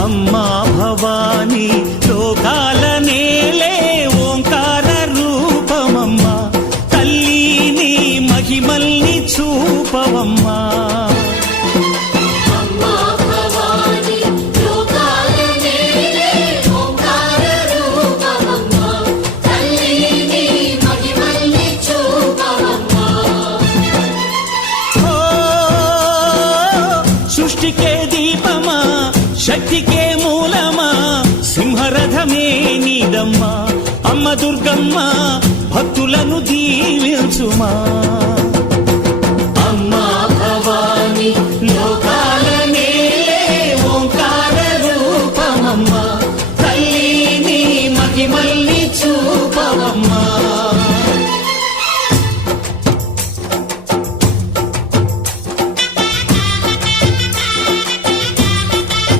అమ్మా భవానీ లోకాల నేలే ఓంకార రూపమమ్మా తల్లి నీ మహిమల్ని చూపవమ్మా సృష్టికే దీపమా శక్తికే మూలమా సింహరథమే నీదమ్మా అమ్మ దుర్గమ్మ భక్తులను దీవించుమా